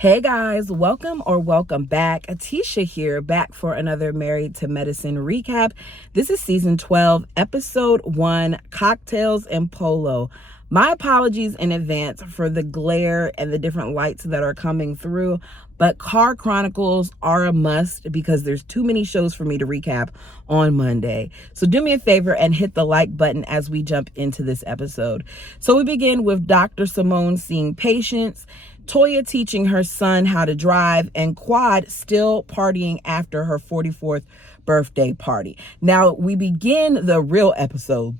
Hey guys, welcome back. Atisha here, back for another Married to Medicine recap. This is season 12, episode 1, Cocktails and Polo. My apologies in advance for the glare and the different lights that are coming through, but Car Chronicles are a must because there's too many shows for me to recap on Monday. So do me a favor and hit the like button as we jump into this episode. So we begin with Dr. Simone seeing patients, Toya teaching her son how to drive, and Quad still partying after her 44th birthday party. Now we begin the real episode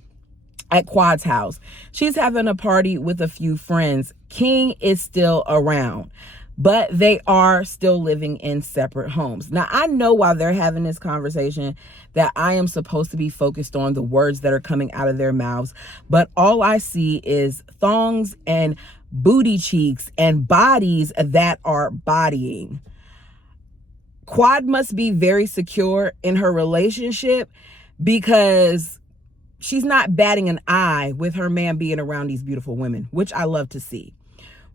at Quad's house. She's having a party with a few friends. King is still around, but they are still living in separate homes. Now, I know while they're having this conversation that I am supposed to be focused on the words that are coming out of their mouths, but all I see is thongs and booty cheeks and bodies that are bodying. Quad must be very secure in her relationship because she's not batting an eye with her man being around these beautiful women, which I love to see.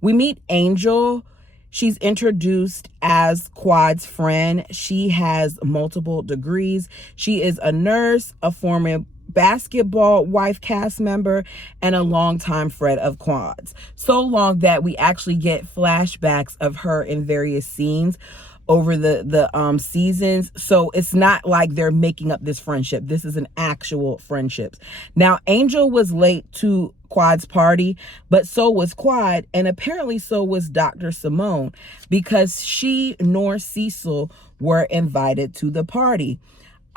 We meet Angel. She's introduced as Quad's friend. She has multiple degrees. She is a nurse, a former basketball wife cast member, and a longtime friend of Quad's. So long that we actually get flashbacks of her in various scenes over the seasons. So it's not like they're making up this friendship. This is an actual friendship. Now, Angel was late to Quad's party, but so was Quad, and apparently so was Dr. Simone, because she nor Cecil were invited to the party.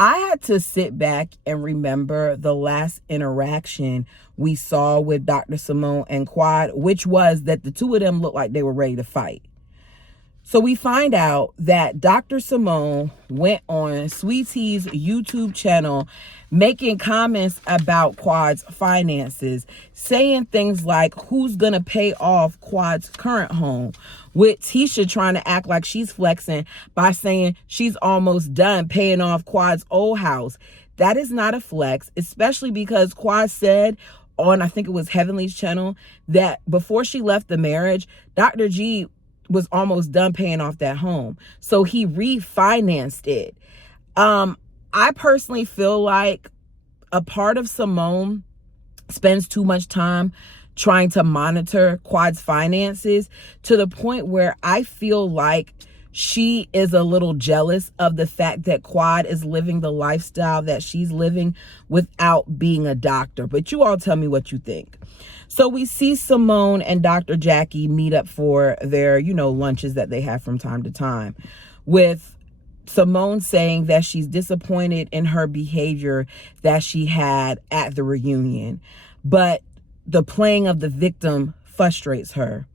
I had to sit back and remember the last interaction we saw with Dr. Simone and Quad, which was that the two of them looked like they were ready to fight. So we find out that Dr. Simone went on Sweetie's YouTube channel making comments about Quad's finances, saying things like who's going to pay off Quad's current home, with Tisha trying to act like she's flexing by saying she's almost done paying off Quad's old house. That is not a flex, especially because Quad said on, I think it was Heavenly's channel, that before she left the marriage, Dr. G was almost done paying off that home. So he refinanced it. I personally feel like a part of Simone spends too much time trying to monitor Quad's finances to the point where I feel like she is a little jealous of the fact that Quad is living the lifestyle that she's living without being a doctor. But you all tell me what you think. So we see Simone and Dr. Jackie meet up for their, lunches that they have from time to time, with Simone saying that she's disappointed in her behavior that she had at the reunion, but the playing of the victim frustrates her.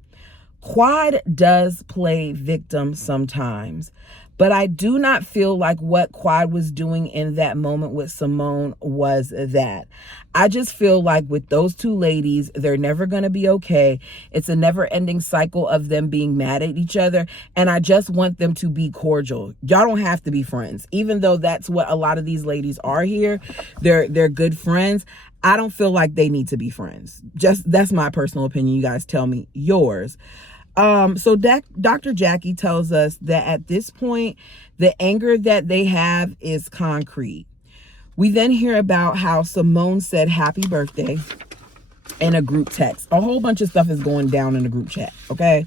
Quad does play victim sometimes, but I do not feel like what Quad was doing in that moment with Simone was that. I just feel like with those two ladies, they're never going to be okay. It's a never-ending cycle of them being mad at each other, and I just want them to be cordial. Y'all don't have to be friends, even though that's what a lot of these ladies are here. They're good friends. I don't feel like they need to be friends. Just that's my personal opinion. You guys tell me yours. So Dr. Jackie tells us that at this point, the anger that they have is concrete. We then hear about how Simone said happy birthday in a group text. A whole bunch of stuff is going down in the group chat, okay?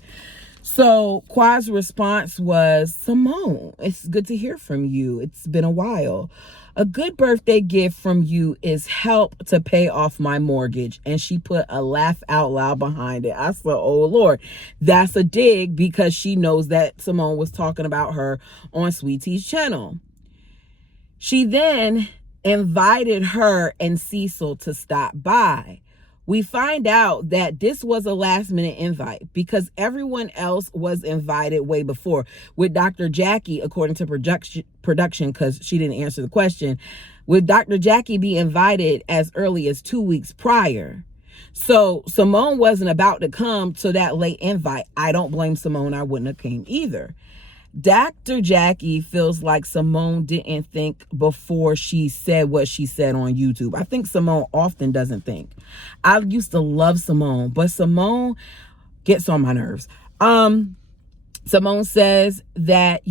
So Quad's response was, Simone, it's good to hear from you. It's been a while. A good birthday gift from you is help to pay off my mortgage. And she put a laugh out loud behind it. I said, oh Lord, that's a dig, because she knows that Simone was talking about her on Sweetie's channel. She then invited her and Cecil to stop by. We find out that this was a last minute invite because everyone else was invited way before, with Dr. Jackie, according to production, because she didn't answer the question, with Dr. Jackie be invited as early as 2 weeks prior. So Simone wasn't about to come to that late invite. I don't blame Simone. I wouldn't have came either. Dr. Jackie feels like Simone didn't think before she said what she said on YouTube. I think Simone often doesn't think. I used to love Simone, but Simone gets on my nerves. Simone says that,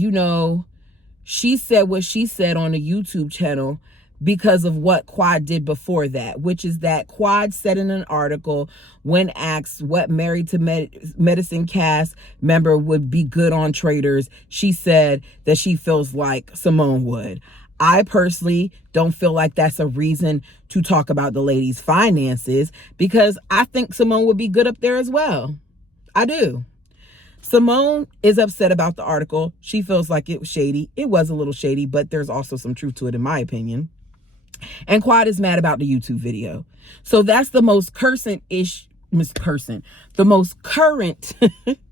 she said what she said on the YouTube channel because of what Quad did before that, which is that Quad said in an article, when asked what Married to Medicine cast member would be good on Traitors, she said that she feels like Simone would. I personally don't feel like that's a reason to talk about the lady's finances, because I think Simone would be good up there as well. I do. Simone is upset about the article. She feels like it was shady. It was a little shady, but there's also some truth to it, in my opinion. And Quad is mad about the YouTube video. So that's the most the most current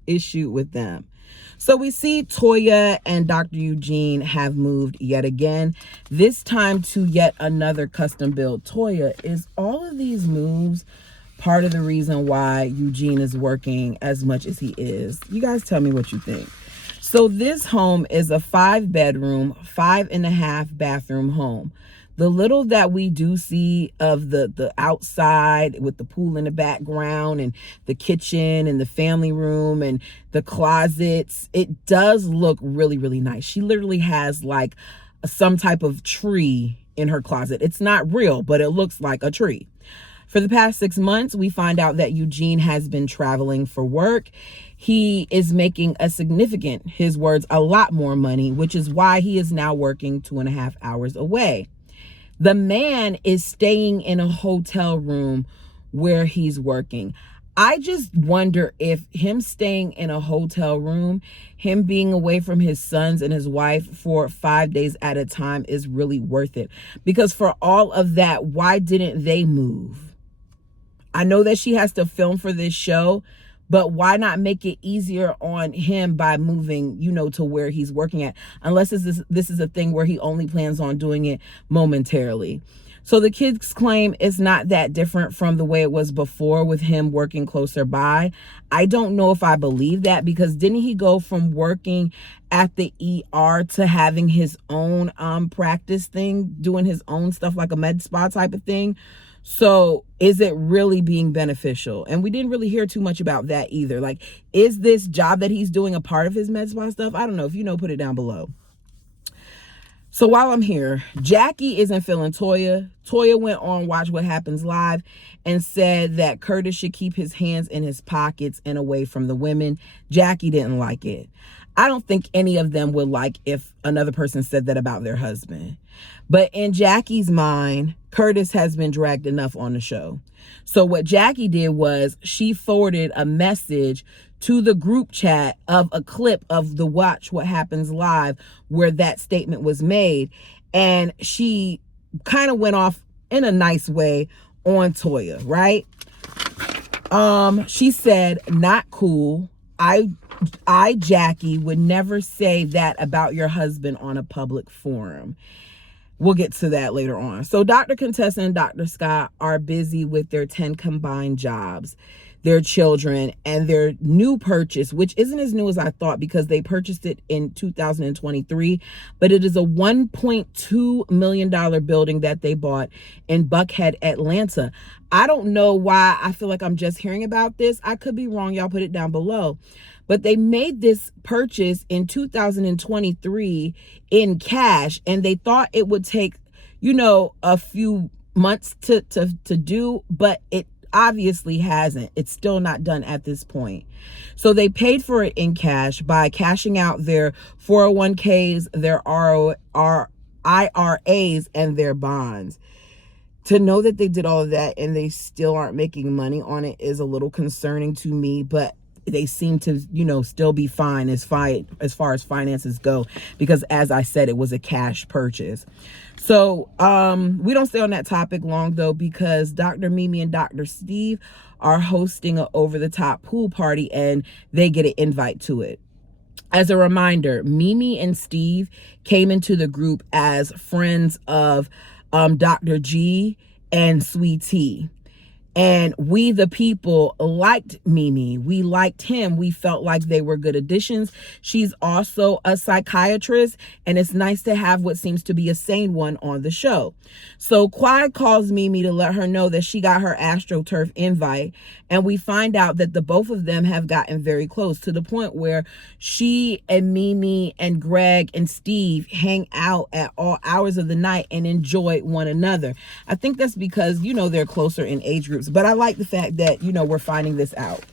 issue with them. So we see Toya and Dr. Eugene have moved yet again, this time to yet another custom build. Toya, is all of these moves part of the reason why Eugene is working as much as he is? You guys tell me what you think. So this home is a 5-bedroom, 5.5 bathroom home. The little that we do see of the outside with the pool in the background and the kitchen and the family room and the closets, it does look really, really nice. She literally has like some type of tree in her closet. It's not real, but it looks like a tree. For the past 6 months, we find out that Eugene has been traveling for work. He is making his words, a lot more money, which is why he is now working 2.5 hours away. The man is staying in a hotel room where he's working. I just wonder if him staying in a hotel room, him being away from his sons and his wife for 5 days at a time is really worth it. Because for all of that, why didn't they move? I know that she has to film for this show, but why not make it easier on him by moving, to where he's working at? Unless this is a thing where he only plans on doing it momentarily. So the kids claim it's not that different from the way it was before with him working closer by. I don't know if I believe that, because didn't he go from working at the ER to having his own practice thing, doing his own stuff like a med spa type of thing? So is it really being beneficial? And we didn't really hear too much about that either. Like, is this job that he's doing a part of his med spa stuff? I don't know. If you know, put it down below. So while I'm here, Jackie isn't feeling Toya. Toya went on Watch What Happens Live and said that Curtis should keep his hands in his pockets and away from the women. Jackie didn't like it. I don't think any of them would like if another person said that about their husband. But in Jackie's mind, Curtis has been dragged enough on the show. So what Jackie did was she forwarded a message to the group chat of a clip of the Watch What Happens Live where that statement was made. And she kind of went off in a nice way on Toya, right? She said, "Not cool. I, Jackie, would never say that about your husband on a public forum." We'll get to that later on. So Dr. Contessa and Dr. Scott are busy with their 10 combined jobs, their children, and their new purchase, which isn't as new as I thought because they purchased it in 2023, but it is a $1.2 million building that they bought in Buckhead, Atlanta. I don't know why I feel like I'm just hearing about this. I could be wrong. Y'all put it down below. But they made this purchase in 2023 in cash, and they thought it would take, a few months to do, but it obviously hasn't. It's still not done at this point. So they paid for it in cash by cashing out their 401ks, their IRAs, and their bonds. To know that they did all of that and they still aren't making money on it is a little concerning to me, but they seem to, still be fine as far as finances go, because as I said, it was a cash purchase. So we don't stay on that topic long though, because Dr. Mimi and Dr. Steve are hosting an over-the-top pool party and they get an invite to it. As a reminder, Mimi and Steve came into the group as friends of Dr. G and Sweet Tea. And we, the people, liked Mimi. We liked him. We felt like they were good additions. She's also a psychiatrist, and it's nice to have what seems to be a sane one on the show. So Quad calls Mimi to let her know that she got her AstroTurf invite, and we find out that the both of them have gotten very close to the point where she and Mimi and Greg and Steve hang out at all hours of the night and enjoy one another. I think that's because, they're closer in age groups. But I like the fact that, we're finding this out.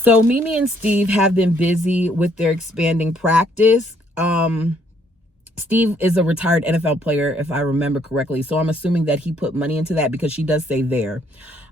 So Mimi and Steve have been busy with their expanding practice. Steve is a retired NFL player, if I remember correctly. So I'm assuming that he put money into that because she does say there.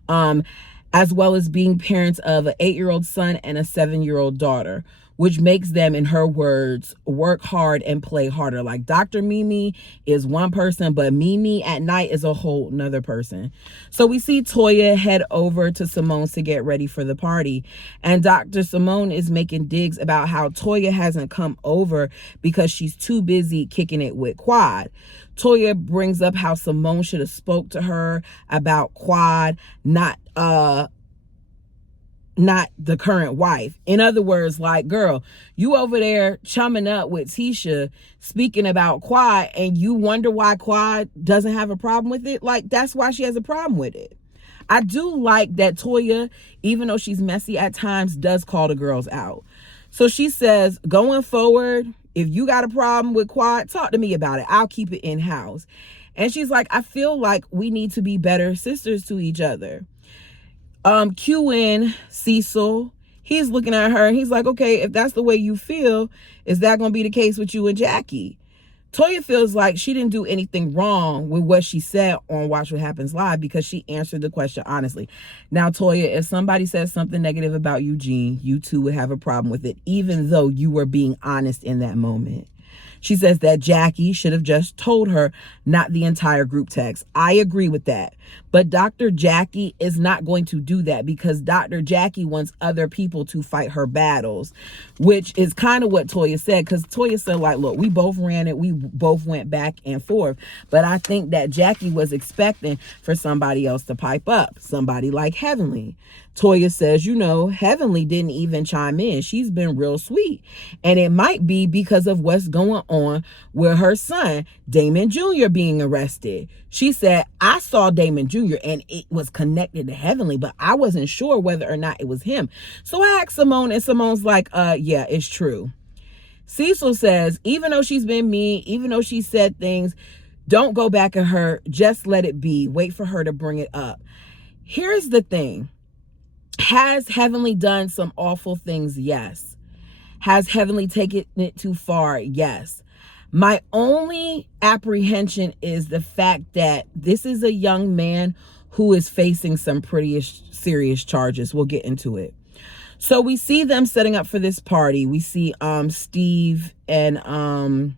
As well as being parents of an 8-year-old son and a 7-year-old daughter, which makes them, in her words, work hard and play harder. Like Dr. Mimi is one person, but Mimi at night is a whole nother person. So we see Toya head over to Simone's to get ready for the party. And Dr. Simone is making digs about how Toya hasn't come over because she's too busy kicking it with Quad. Toya brings up how Simone should have spoke to her about Quad, not the current wife. In other words, like, girl, you over there chumming up with Tisha speaking about Quad, and you wonder why Quad doesn't have a problem with it. Like, that's why she has a problem with it. I do like that Toya, even though she's messy at times, does call the girls out. So she says, going forward, if you got a problem with Quad, talk to me about it. I'll keep it in-house. And she's like, I feel like we need to be better sisters to each other. Cue in Cecil. He's looking at her and he's like, okay, if that's the way you feel, is that going to be the case with you and Jackie? Toya feels like she didn't do anything wrong with what she said on Watch What Happens Live because she answered the question honestly. Now, Toya, if somebody says something negative about Eugene, you too would have a problem with it, even though you were being honest in that moment. She says that Jackie should have just told her, not the entire group text. I agree with that. But Dr. Jackie is not going to do that because Dr. Jackie wants other people to fight her battles, which is kind of what Toya said. Because Toya said, like, look, we both ran it. We both went back and forth. But I think that Jackie was expecting for somebody else to pipe up, somebody like Heavenly. Toya says, Heavenly didn't even chime in. She's been real sweet. And it might be because of what's going on with her son, Damon Jr., being arrested. She said, I saw Damon Jr. and it was connected to Heavenly, but I wasn't sure whether or not it was him. So I asked Simone, and Simone's like, yeah, it's true. Cecil says, even though she's been mean, even though she said things, don't go back at her. Just let it be. Wait for her to bring it up. Here's the thing. Has Heavenly done some awful things? Yes. Has Heavenly taken it too far? Yes. My only apprehension is the fact that this is a young man who is facing some pretty serious charges. We'll get into it. So we see them setting up for this party. We see Steve and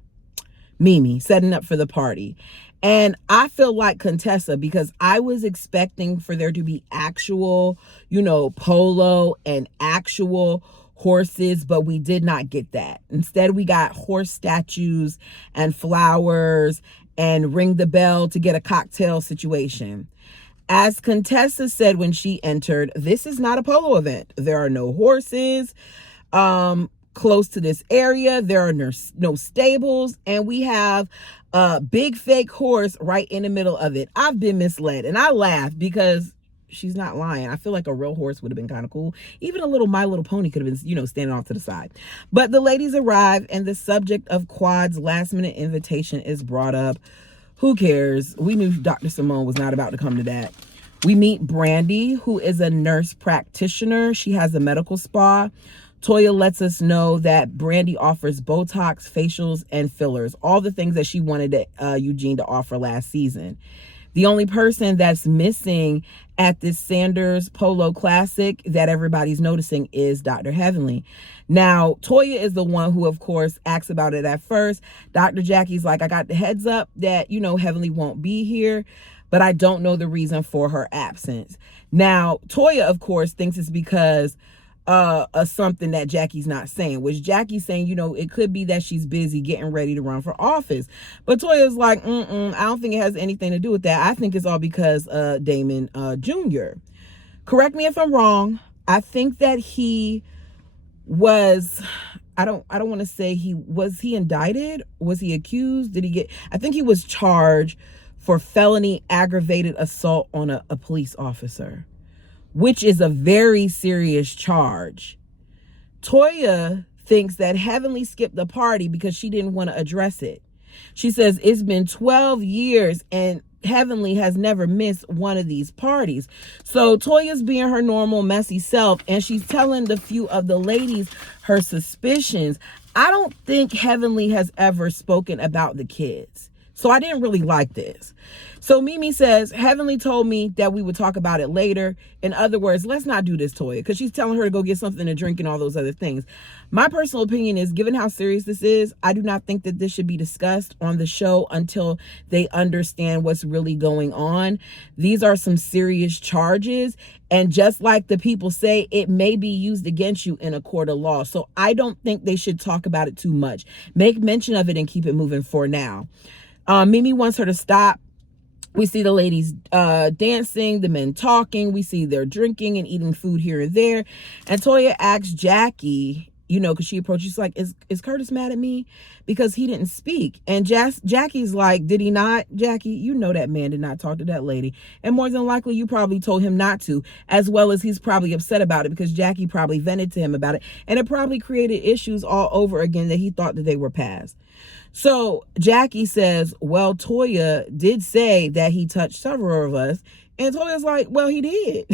Mimi setting up for the party. And I feel like Contessa, because I was expecting for there to be actual, polo and actual horses, but we did not get that. Instead, we got horse statues and flowers and ring the bell to get a cocktail situation. As Contessa said when she entered, this is not a polo event. There are no horses close to this area. There are no stables, and we have a big fake horse right in the middle of it. I've been misled, and I laugh because she's not lying. I feel like a real horse would have been kind of cool. Even a little My Little Pony could have been, standing off to the side. But the ladies arrive, and the subject of Quad's last-minute invitation is brought up. Who cares? We knew Dr. Simone was not about to come to that. We meet Brandy, who is a nurse practitioner. She has a medical spa. Toya lets us know that Brandy offers Botox, facials, and fillers. All the things that she wanted Eugene to offer last season. The only person that's missing at this Sanders Polo Classic that everybody's noticing is Dr. Heavenly. Now, Toya is the one who, of course, asks about it at first. Dr. Jackie's like, I got the heads up that, Heavenly won't be here, but I don't know the reason for her absence. Now, Toya, of course, thinks it's because something that Jackie's not saying, which Jackie's saying, you know, it could be that she's busy getting ready to run for office. But Toya's like, I don't think it has anything to do with that. I think it's all because Damon Jr. Correct me if I'm wrong. I think that he was, I don't want to say he indicted? Was he accused? I think he was charged for felony aggravated assault on a police officer, which is a very serious charge. Toya thinks that Heavenly skipped the party because she didn't want to address it. She says it's been 12 years and Heavenly has never missed one of these parties. So Toya's being her normal messy self, and she's telling the few of the ladies her suspicions. I don't think Heavenly has ever spoken about the kids, so I didn't really like this. So Mimi says, Heavenly told me that we would talk about it later. In other words, let's not do this, Toya, because she's telling her to go get something to drink and all those other things. My personal opinion is, given how serious this is, I do not think that this should be discussed on the show until they understand what's really going on. These are some serious charges, and just like the people say, it may be used against you in a court of law. So I don't think they should talk about it too much. Make mention of it and keep it moving for now. Mimi wants her to stop. We see the ladies dancing, the men talking. We see they're drinking and eating food here and there. And Toya asks Jackie, you know, because she approaches, she's like, is Curtis mad at me? Because he didn't speak. And Jackie's like, did he not? Jackie, you know that man did not talk to that lady. And more than likely, you probably told him not to, as well as he's probably upset about it because Jackie probably vented to him about it. And it probably created issues all over again that he thought that they were past. So Jackie says, well, Toya did say that he touched several of us. And Toya's like, well, he did.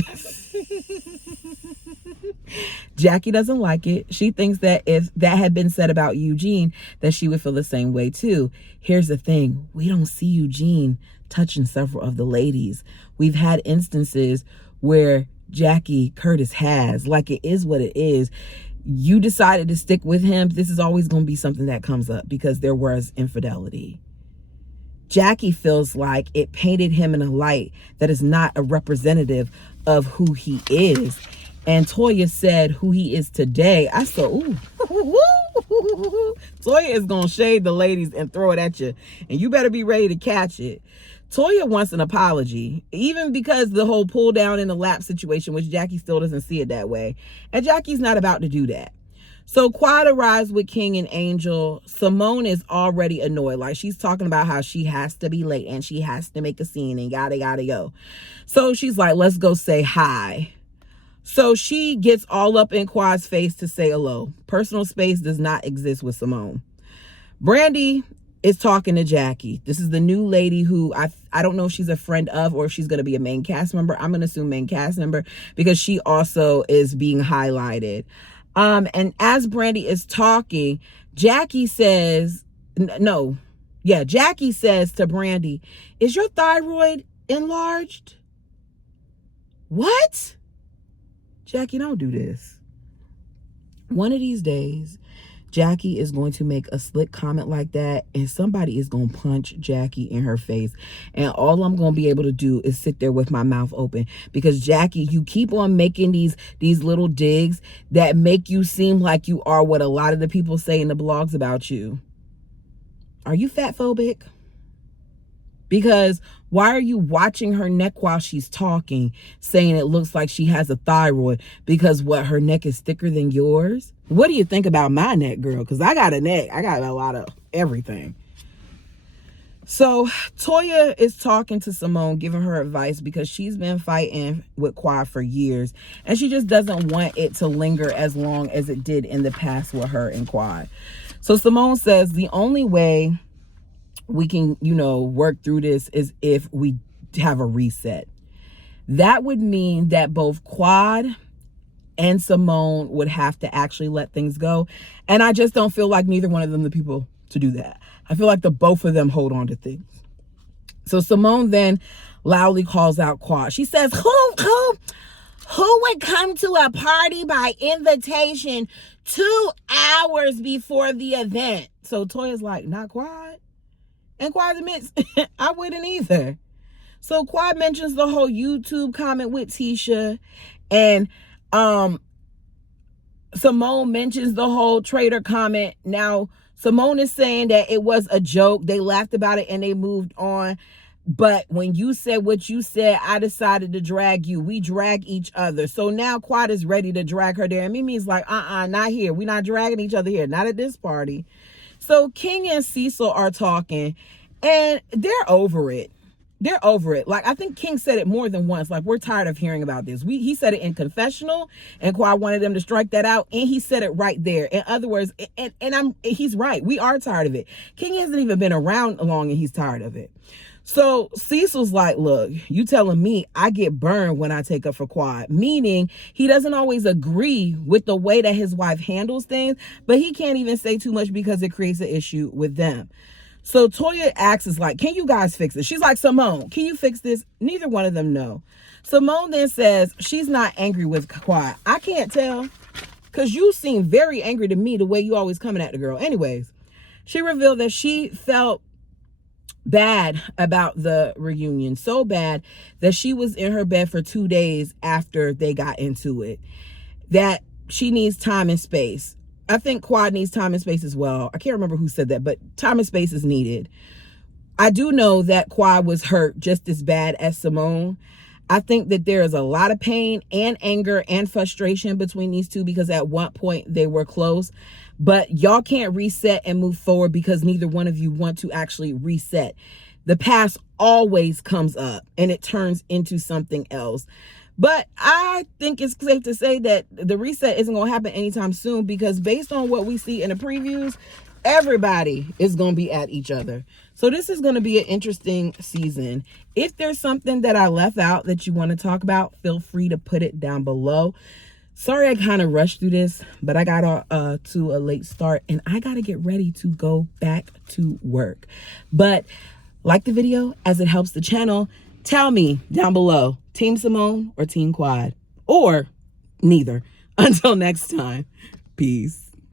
Jackie doesn't like it. She thinks that if that had been said about Eugene, that she would feel the same way too. Here's the thing. We don't see Eugene touching several of the ladies. We've had instances where Jackie Curtis has. Like, it is what it is. You decided to stick with him. This is always going to be something that comes up because there was infidelity. Jackie feels like it painted him in a light that is not a representative of who he is. And Toya said who he is today. I said, ooh. Toya is going to shade the ladies and throw it at you. And you better be ready to catch it. Toya wants an apology, even because the whole pull down in the lap situation, which Jackie still doesn't see it that way. And Jackie's not about to do that. So Quad arrives with King and Angel. Simone is already annoyed. Like, she's talking about how she has to be late and she has to make a scene and gotta go. So she's like, let's go say hi. So she gets all up in Quad's face to say hello. Personal space does not exist with Simone. Brandy is talking to Jackie. This is the new lady who I don't know if she's a friend of or if she's going to be a main cast member. I'm going to assume main cast member because she also is being highlighted. And as Brandy is talking, Jackie says to Brandy, is your thyroid enlarged? What? Jackie, don't do this. One of these days, Jackie is going to make a slick comment like that, and somebody is going to punch Jackie in her face. And all I'm going to be able to do is sit there with my mouth open, because Jackie, you keep on making these little digs that make you seem like you are what a lot of the people say in the blogs about you. Are you fat phobic? Because why are you watching her neck while she's talking, saying it looks like she has a thyroid? Because what, her neck is thicker than yours? What do you think about my neck, girl? Because I got a neck. I got a lot of everything. So Toya is talking to Simone, giving her advice because she's been fighting with Quad for years. And she just doesn't want it to linger as long as it did in the past with her and Quad. So Simone says the only way we can, work through this is if we have a reset. That would mean that both Quad and Simone would have to actually let things go. And I just don't feel like neither one of them the people to do that. I feel like the both of them hold on to things. So Simone then loudly calls out Quad. She says, who would come to a party by invitation 2 hours before the event? So Toya's like, not Quad. And Quad admits, I wouldn't either. So Quad mentions the whole YouTube comment with Tisha. And Simone mentions the whole traitor comment. Now, Simone is saying that it was a joke. They laughed about it and they moved on. But when you said what you said, I decided to drag you. We drag each other. So now Quad is ready to drag her there. And Mimi's like, not here. We're not dragging each other here. Not at this party. So King and Cecil are talking and they're over it. They're over it. Like, I think King said it more than once. Like, we're tired of hearing about this. He said it in confessional, and Quad wanted them to strike that out, and he said it right there. In other words, he's right. We are tired of it. King hasn't even been around long, and he's tired of it. So Cecil's like, look, you telling me I get burned when I take up for Quad, meaning he doesn't always agree with the way that his wife handles things, but he can't even say too much because it creates an issue with them. So Toya asks, like, can you guys fix it? She's like, Simone, can you fix this? Neither one of them know. Simone then says she's not angry with Quad. I can't tell, because you seem very angry to me the way you always coming at the girl. Anyways, she revealed that she felt bad about the reunion, so bad that she was in her bed for 2 days after they got into it, that she needs time and space. I think Quad needs time and space as well. I can't remember who said that, but time and space is needed. I do know that Quad was hurt just as bad as Simone. I think that there is a lot of pain and anger and frustration between these two because at one point they were close. But y'all can't reset and move forward because neither one of you want to actually reset. The past always comes up and it turns into something else. But I think it's safe to say that the reset isn't going to happen anytime soon because based on what we see in the previews, everybody is going to be at each other. So this is going to be an interesting season. If there's something that I left out that you want to talk about, feel free to put it down below. Sorry I kind of rushed through this, but I got to a late start and I got to get ready to go back to work. But like the video as it helps the channel. Tell me down below, Team Simone or Team Quad, or neither. Until next time, peace.